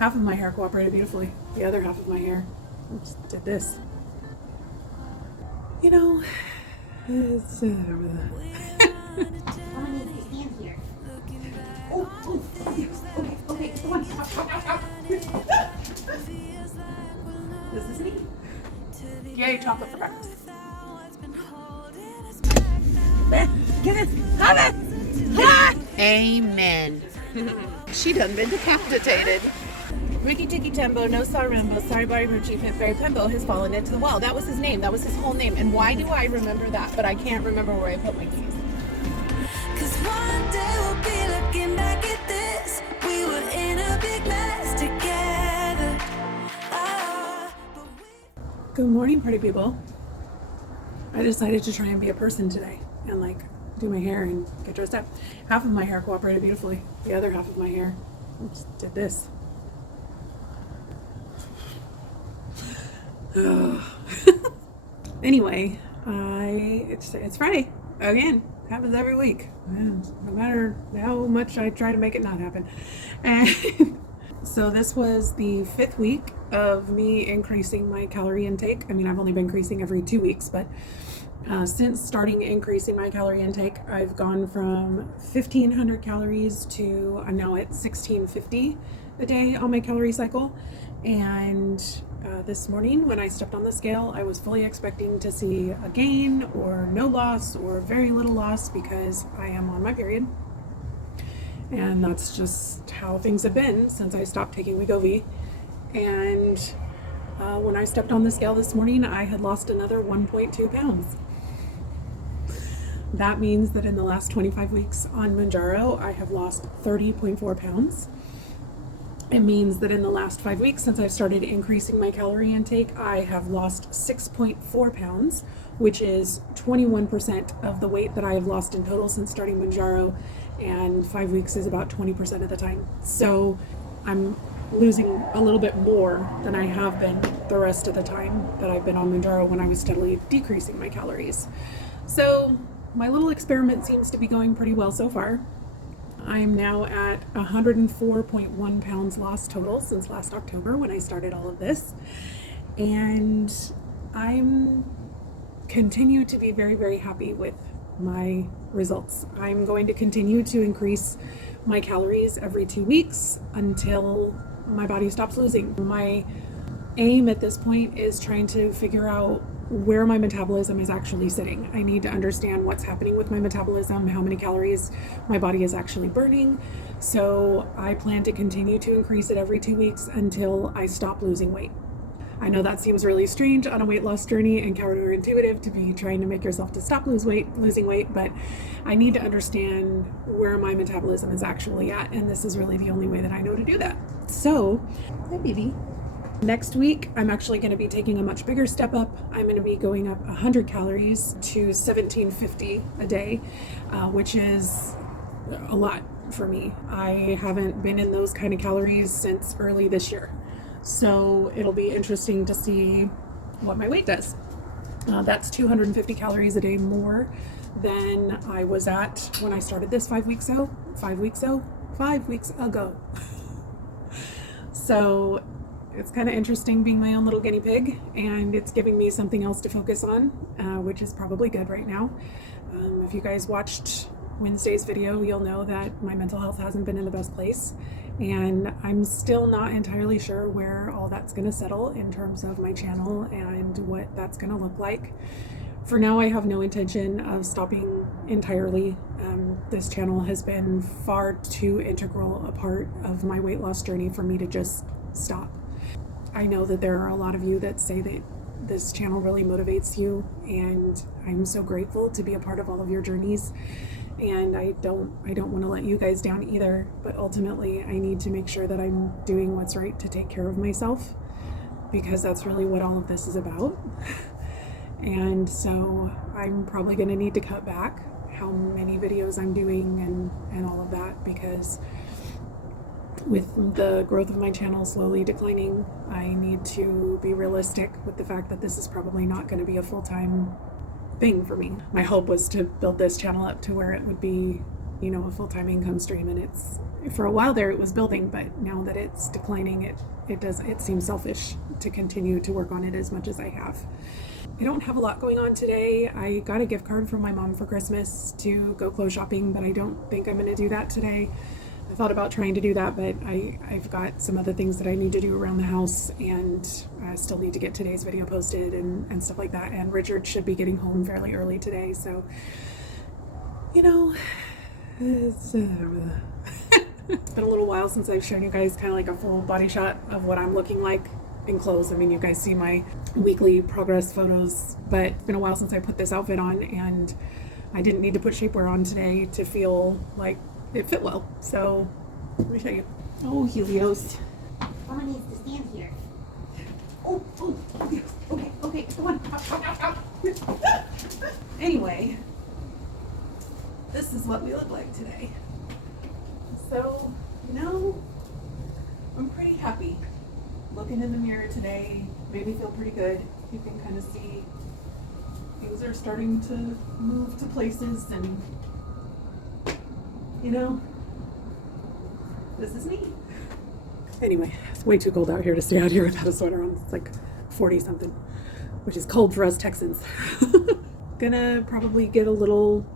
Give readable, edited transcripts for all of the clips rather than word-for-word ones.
Half of my hair cooperated beautifully. The other half of my hair just did this. You know, it's... Someone needs to stand here. Oh, yes. Okay, come on. Out. This is me. Yay, chocolate for breakfast. Get it. Have it. Amen. She done been decapitated. Ricky Tikki Tembo, no Sarimbo, sorry Barry Ruchi, Fit Fairy Pembo has fallen into the well. That was his name. That was his whole name. And why do I remember that? But I can't remember where I put my keys. Cause one day we'll be looking back at this. We were in a big mess together. Good morning, pretty people. I decided to try and be a person today and like do my hair and get dressed up. Half of my hair cooperated beautifully. The other half of my hair just did this. Anyway, it's Friday again. Happens every week. No matter how much I try to make it not happen. And so this was the 5th week of me increasing my calorie intake. I mean, I've only been increasing every 2 weeks, but since starting increasing my calorie intake, I've gone from 1,500 calories to I'm now at 1,650 a day on my calorie cycle. And this morning when I stepped on the scale, I was fully expecting to see a gain or no loss or very little loss because I am on my period. And that's just how things have been since I stopped taking Wegovy. And when I stepped on the scale this morning, I had lost another 1.2 pounds. That means that in the last 25 weeks on Mounjaro, I have lost 30.4 pounds. It means that in the last 5 weeks since I've started increasing my calorie intake, I have lost 6.4 pounds, which is 21% of the weight that I have lost in total since starting Mounjaro, and 5 weeks is about 20% of the time. So I'm losing a little bit more than I have been the rest of the time that I've been on Mounjaro when I was steadily decreasing my calories. So my little experiment seems to be going pretty well so far. I am now at 104.1 pounds lost total since last October when I started all of this. And I'm continue to be very, very happy with my results. I'm going to continue to increase my calories every 2 weeks until my body stops losing. My aim at this point is trying to figure out where my metabolism is actually sitting. I need to understand what's happening with my metabolism, how many calories my body is actually burning. So I plan to continue to increase it every 2 weeks until I stop losing weight. I know that seems really strange on a weight loss journey and counterintuitive to be trying to make yourself to stop losing weight, but I need to understand where my metabolism is actually at, and this is really the only way that I know to do that. So, hi baby. Next week, I'm actually going to be taking a much bigger step up. I'm going to be going up 100 calories to 1,750 a day, which is a lot for me. I haven't been in those kind of calories since early this year. So it'll be interesting to see what my weight does. That's 250 calories a day more than I was at when I started this 5 weeks ago. So it's kind of interesting being my own little guinea pig, and it's giving me something else to focus on, which is probably good right now. If you guys watched Wednesday's video, you'll know that my mental health hasn't been in the best place, and I'm still not entirely sure where all that's going to settle in terms of my channel and what that's going to look like. For now, I have no intention of stopping entirely. This channel has been far too integral a part of my weight loss journey for me to just stop. I know that there are a lot of you that say that this channel really motivates you, and I'm so grateful to be a part of all of your journeys. And I don't want to let you guys down either, but ultimately I need to make sure that I'm doing what's right to take care of myself, because that's really what all of this is about. And so I'm probably going to need to cut back how many videos I'm doing and all of that, because with the growth of my channel slowly declining, I need to be realistic with the fact that this is probably not going to be a full-time thing for me. My hope was to build this channel up to where it would be you know, a full-time income stream. And it's, for a while there it was building, but now that it's declining, it seems selfish to continue to work on it as much as I have. I don't have a lot going on today. I got a gift card from my mom for Christmas to go clothes shopping, but I don't think I'm going to do that today. I thought about trying to do that, but I've got some other things that I need to do around the house, and I still need to get today's video posted and stuff like that. And Richard should be getting home fairly early today, so, you know, it's been a little while since I've shown you guys kind of like a full body shot of what I'm looking like in clothes. I mean, you guys see my weekly progress photos, but it's been a while since I put this outfit on, and I didn't need to put shapewear on today to feel like it fit well. So let me show you. Oh, Helios. Someone needs to stand here. Oh, okay, come on. Out. Anyway, this is what we look like today. So, you know, I'm pretty happy. Looking in the mirror today made me feel pretty good. You can kind of see things are starting to move to places, and, you know, this is me. Anyway, it's way too cold out here to stay out here without a sweater on. It's like 40 something, which is cold for us Texans. Gonna probably get a little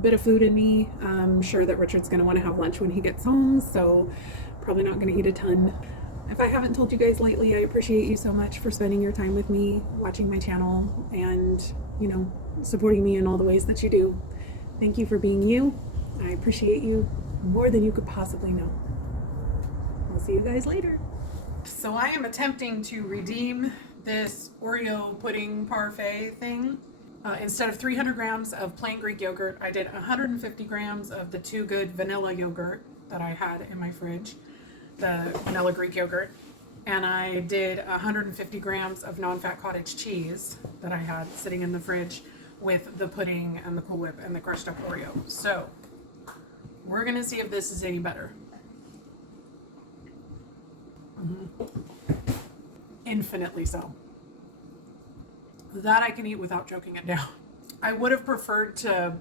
bit of food in me. I'm sure that Richard's gonna want to have lunch when he gets home, so probably not gonna eat a ton. If I haven't told you guys lately, I appreciate you so much for spending your time with me, watching my channel, and, you know, supporting me in all the ways that you do. Thank you for being you. I appreciate you more than you could possibly know. I'll see you guys later. So I am attempting to redeem this Oreo pudding parfait thing. Instead of 300 grams of plain Greek yogurt, I did 150 grams of the Too Good vanilla yogurt that I had in my fridge, the vanilla Greek yogurt, and I did 150 grams of non-fat cottage cheese that I had sitting in the fridge with the pudding and the Cool Whip and the crushed up Oreo. So we're gonna see if this is any better. Infinitely so. That I can eat without choking it down. I would have preferred to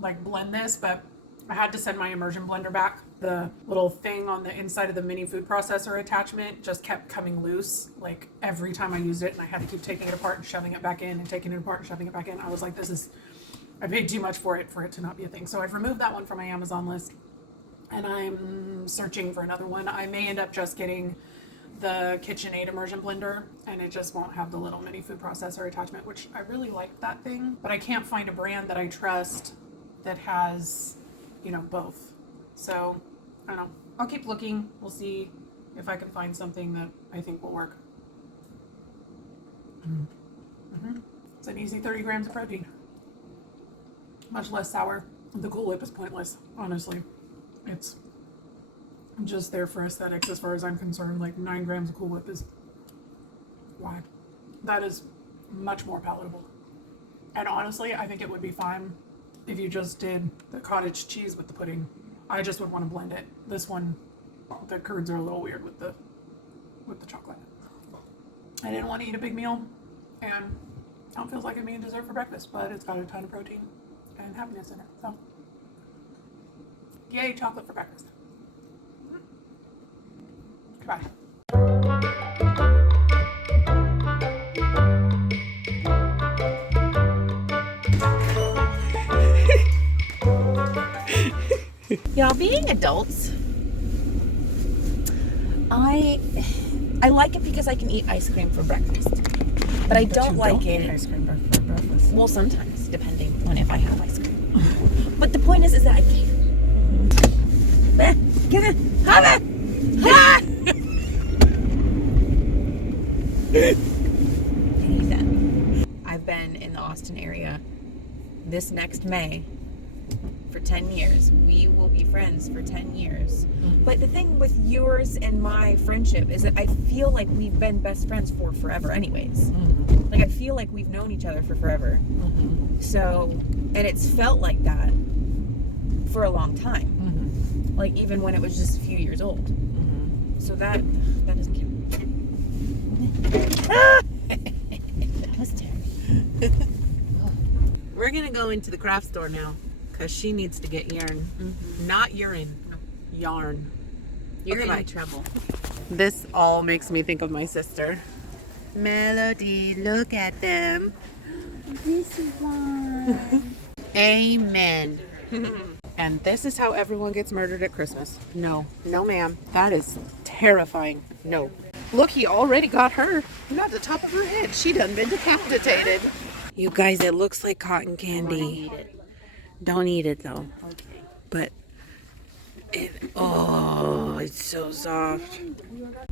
like blend this, but I had to send my immersion blender back. The little thing on the inside of the mini food processor attachment just kept coming loose like every time I used it, and I had to keep taking it apart and shoving it back in and taking it apart and shoving it back in. I was like, I paid too much for it to not be a thing. So I've removed that one from my Amazon list, and I'm searching for another one. I may end up just getting the KitchenAid immersion blender, and it just won't have the little mini food processor attachment, which I really like that thing, but I can't find a brand that I trust that has, you know, both. So I don't know. I'll keep looking. We'll see if I can find something that I think will work. It's an easy 30 grams of protein. Much less sour. The Cool Whip is pointless, honestly. It's just there for aesthetics as far as I'm concerned. Like 9 grams of Cool Whip is why. That is much more palatable. And honestly, I think it would be fine if you just did the cottage cheese with the pudding. I just would want to blend it. This one, the curds are a little weird with the chocolate. I didn't want to eat a big meal, and it feels like I'm eating dessert for breakfast, but it's got a ton of protein and happiness in it. So, yay, chocolate for breakfast. Goodbye. Y'all, being adults, I like it because I can eat ice cream for breakfast, but I don't like it. Ice cream for breakfast. Well, sometimes, depending on if I have ice cream. But the point is that I can't. I've been in the Austin area this next May for 10 years. We will be friends for 10 years. But the thing with yours and my friendship is that I feel like we've been best friends for forever anyways. Like, I feel like we've known each other for forever. So, and it's felt like that for a long time. Like, even when it was just a few years old. So that doesn't count. That was terrible. We're gonna go into the craft store now, Because she needs to get yarn. Not urine. Yarn. You're Okay, in bye. trouble. This all makes me think of my sister. Melody, look at them. This is one. Amen. And this is how everyone gets murdered at Christmas. No, no, ma'am. That is terrifying. No. Look, he already got her. Not the top of her head. She done been decapitated. You guys, it looks like cotton candy. Don't eat it though. Okay. But oh, it's so soft.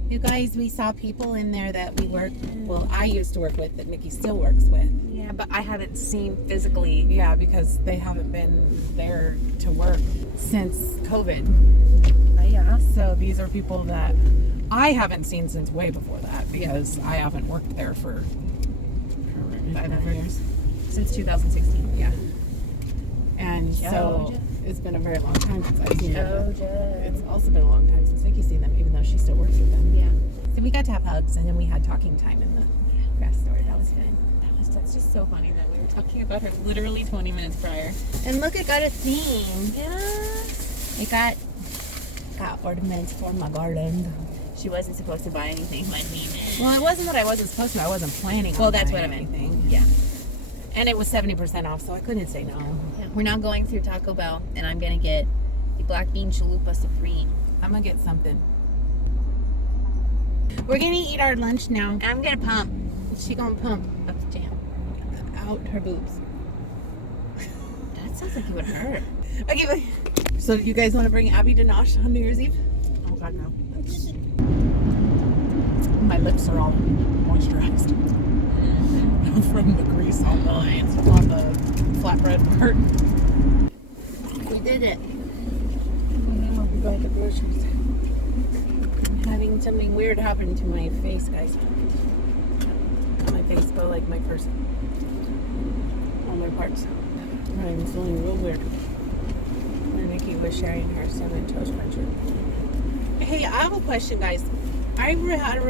You guys, we saw people in there that we work. Well, I used to work with that Nikki still works with. Yeah, but I haven't seen physically. Yeah, because they haven't been there to work since COVID. Yeah. So these are people that I haven't seen since way before that because I haven't worked there for 5 years. Since 2016. Yeah. And so Jojo. it's been a very long time since I've seen them. Jojo. It's also been a long time since Nikki's seen them, even though she still works with them. Yeah. So we got to have hugs and then we had talking time in the grass store. That was good. That's just so funny that we were talking about her literally 20 minutes prior. And look, it got a theme. Yeah. It got ornaments for my garden. She wasn't supposed to buy anything, but me. Well, it wasn't that I wasn't supposed to. I wasn't planning on Well, that's buying what I meant. anything. Yeah. And it was 70% off, so I couldn't say no. Yeah. We're now going through Taco Bell, and I'm gonna get the black bean chalupa supreme. I'm gonna get something. We're gonna eat our lunch now. And I'm gonna pump She gonna pump up the jam. out her boobs. That sounds like it would hurt. Okay, bye. So you guys want to bring Abby to Nosh on New Year's Eve? Oh God, no. My lips are all moisturized from the grease on the flatbread part. We did it. And then we'll be back at groceries. I'm having something weird happen to my face, guys. My face, but like my person. All my parts. I'm feeling real weird. Where Nikki was sharing her cinnamon toast cruncher. Hey, I have a question, guys. I had a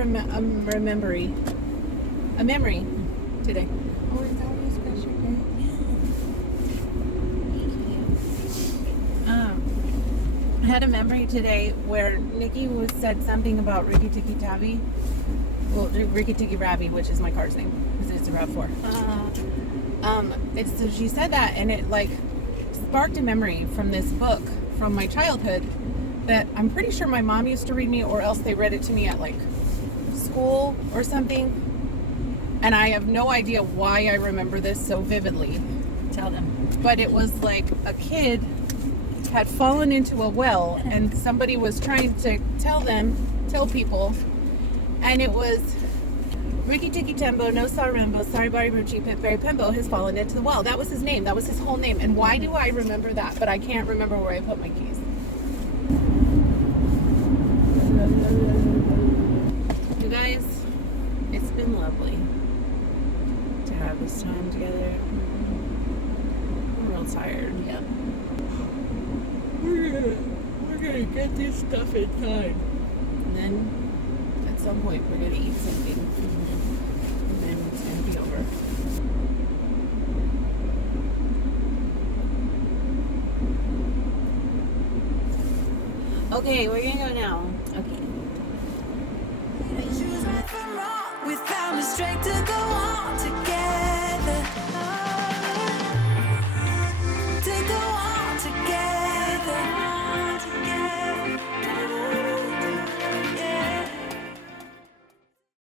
memory today. Oh, is that your special day? I had a memory today where Nikki said something about Ricky Tikki Tavi. Well, Ricky Tikki Ravi, which is my car's name, because it's a RAV4. So she said that, and it like sparked a memory from this book from my childhood that I'm pretty sure my mom used to read me, or else they read it to me at like school or something. And I have no idea why I remember this so vividly. Tell them. But it was like a kid had fallen into a well, and somebody was trying to tell people, and it was Ricky Tikki Tembo, no Sarimbo, Sorry Bari Ruchi, Pip Berry Pimbo has fallen into the well. That was his name. That was his whole name. And why do I remember that? But I can't remember where I put my keys. You guys, it's been lovely to have this time together. I'm real tired. Yep. We're gonna get this stuff in time. And then at some point we're gonna eat something. And then it's gonna be over. Okay, we're gonna go now. Okay. Choose right from wrong. We found the strength to go on.